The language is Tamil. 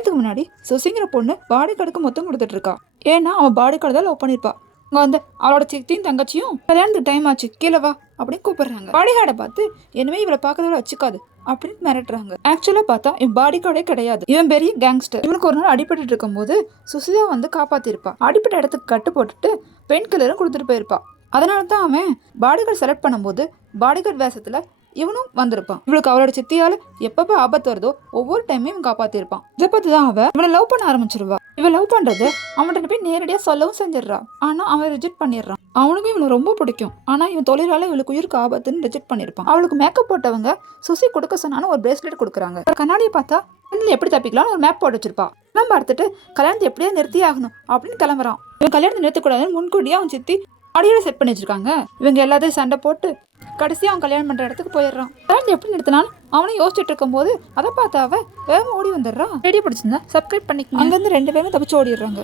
கல்யாணத்துக்கு முன்னாடி சுசிங்கிற பொண்ணு பாடி கார்டுக்கு மொத்தம் கொடுத்துட்டு இருக்கா. ஏன்னா அவன் பாடி கார்டு தான் லவ் பண்ணிருப்பா. அங்க வந்து அவளோட சித்தியும் தங்கச்சியும் கல்யாணத்துக்கு டைம் ஆச்சு கீழே வா அப்படின்னு கூப்பிடுறாங்க. பாடி கார்டை பார்த்து இனிமே இவளை பார்க்கறத வச்சுக்காது அப்படின்னு மிரட்டுறாங்க. ஆக்சுவலா பார்த்தா இவன் பாடி கார்டே கிடையாது, இவன் பெரிய கேங்ஸ்டர். இவனுக்கு ஒரு நாள் அடிபட்டு இருக்கும் போது சுசிதா வந்து காப்பாத்திருப்பா. அடிப்பட்ட இடத்துக்கு கட்டு போட்டுட்டு பெயின் கில்லரும் கொடுத்துட்டு போயிருப்பா. அதனால தான் அவன் பாடி கார்டு செலக்ட் பண்ணும்போது பாடி கார்டு வேஷத்துல இவனும் வந்திருப்பான். இவளுக்கு அவளோட சித்தியால எப்பப்ப ஆபத்து வருதோ ஒவ்வொரு டைமும் இவன் காப்பாத்திருப்பான். இதை பார்த்து தான் அவ இவனை லவ் பண்ண ஆரம்பிச்சிருவா. இவன் லவ் பண்றது அவன்கிட்ட போய் நேரடியா சொல்லவும் செஞ்சிடறா. ஆனா அவன் ரிஜெக்ட் பண்ணிடுறான். அவனுக்கும் இவனுக்கு ரொம்ப பிடிக்கும். ஆனா இவன் தொழிலால இவளுக்கு உயிருக்கு ஆபத்துன்னு ரிஜெக்ட் பண்ணிருப்பான். அவளுக்கு மேக்கப் போட்டவங்க சுசி கொடுக்க சொன்னாலும் ஒரு பிரேஸ்லெட் கொடுக்குறாங்க. கண்ணாடியை பார்த்தா எப்படி தப்பிக்கலாம்னு ஒரு மேப் போட்டு வச்சிருப்பா. நம்ம பார்த்துட்டு கல்யாணத்தை எப்படியா நிறுத்தி ஆகணும் அப்படின்னு கிளம்புறான். இவன் கல்யாணத்தை நிறுத்தக்கூடாதுன்னு முன்கூட்டியே அவன் சித்தி அடியோட செட் பண்ணி வச்சிருக்காங்க. இவங்க எல்லாத்தையும் சண்டை போட்டு கடைசியாக அவன் கல்யாணம் பண்ணுற இடத்துக்கு போயிடுறான். கல்யாணம் எப்படி நிறுத்தினாலும் அவனும் யோசிச்சுட்டு இருக்கும் போது அதை பார்த்து அவ வேகமாக ஓடி வந்துடுறான். ரெடி பிடிச்சிருந்தா சப்ஸ்கிரைப் பண்ணிக்கணும். அங்கேருந்து 2 பேருமே தப்பிச்சு ஓடிடுறாங்க.